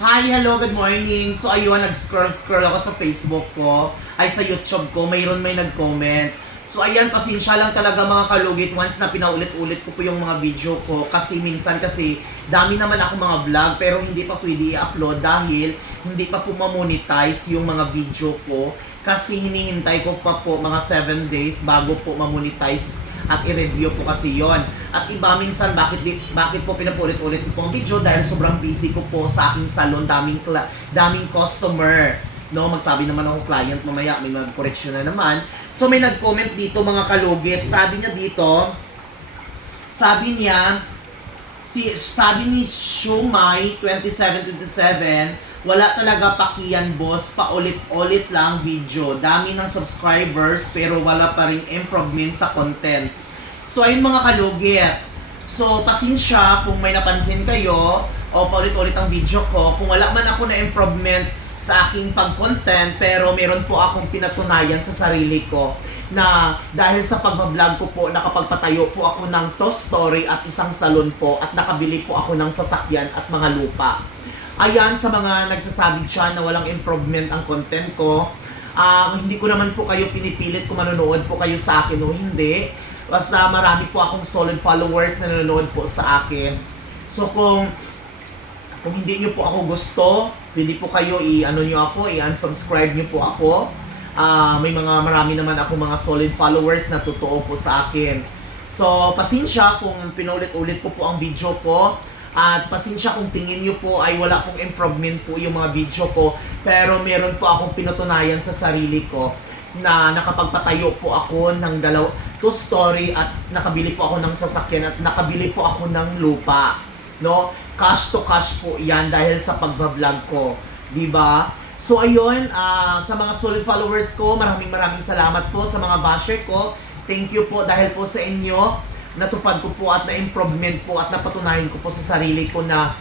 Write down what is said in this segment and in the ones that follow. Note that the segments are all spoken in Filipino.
Hi, hello, good morning. So ayun, nag-scroll-scroll ako sa Facebook ko, ay sa YouTube ko, mayroon may nag-comment. So ayan, pasensya lang talaga mga kalugit once na pinaulit-ulit ko po yung mga video ko kasi minsan kasi dami naman ako mga vlog pero hindi pa pwede i-upload dahil hindi pa po ma-monetize yung mga video ko kasi hinihintay ko pa po mga 7 days bago po ma-monetize at i-review po kasi yon. At iba minsan bakit bakit po pinapulit-ulit po ang video dahil sobrang busy ko po sa aking salon, daming daming customer. No, magsabi naman ako client mamaya, may mag-correction na naman. So may nag-comment dito mga kalugit. Sabi niya dito, sabi niya, si sabi ni Shumai 2727, wala talaga pakiyan boss, paulit-ulit lang video. Dami ng subscribers pero wala pa rin improvement sa content. So ayun mga kalugit. So pasensya kung may napansin kayo o paulit-ulit ang video ko. Kung wala man ako na improvement sa aking pag-content pero meron po akong pinatunayan sa sarili ko na dahil sa pagbablog ko po, nakapagpatayo po ako ng to story at isang salon po at nakabili po ako ng sasakyan at mga lupa. Ayan sa mga nagsasabi dyan na walang improvement ang content ko. Ah, hindi ko naman po kayo pinipilit kung manonood po kayo sa akin o hindi. Basta marami po akong solid followers na nanonood po sa akin. So kung kung hindi nyo po ako gusto, pwede po kayo i-ano nyo ako, i-unsubscribe nyo po ako. Ah, may mga marami naman ako mga solid followers na totoo po sa akin. So, pasensya kung pinulit-ulit ko po ang video ko. At pasensya kung tingin nyo po ay wala pong improvement po yung mga video ko. Pero meron po akong pinutunayan sa sarili ko na nakapagpatayo po ako ng dalaw two story at nakabili po ako ng sasakyan at nakabili po ako ng lupa no? Cash to cash po 'yan dahil sa pagba-vlog ko, 'di ba? So ayun, ah, sa mga solid followers ko, maraming maraming salamat po sa mga basher ko. Thank you po dahil po sa inyo natupad ko po at na-improvement po at napatunayan ko po sa sarili ko na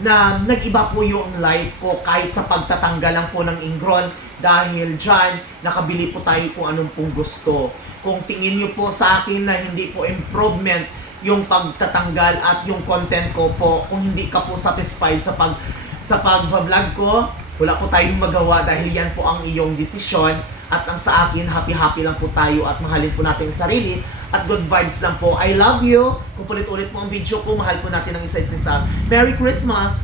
na nag-iba po yung life ko kahit sa pagtatanggal lang po ng ingron dahil dyan, nakabili po tayo kung anong pong gusto. Kung tingin nyo po sa akin na hindi po improvement yung pagtatanggal at yung content ko po, kung hindi ka po satisfied sa pag sa pag-vlog ko, wala po tayong magawa dahil yan po ang iyong desisyon at ang sa akin, happy-happy lang po tayo at mahalin po natin ang sarili at good vibes lang po. I love you. Kung ulit-ulit po ang video ko, mahal po natin ang isa-isa. Merry Christmas!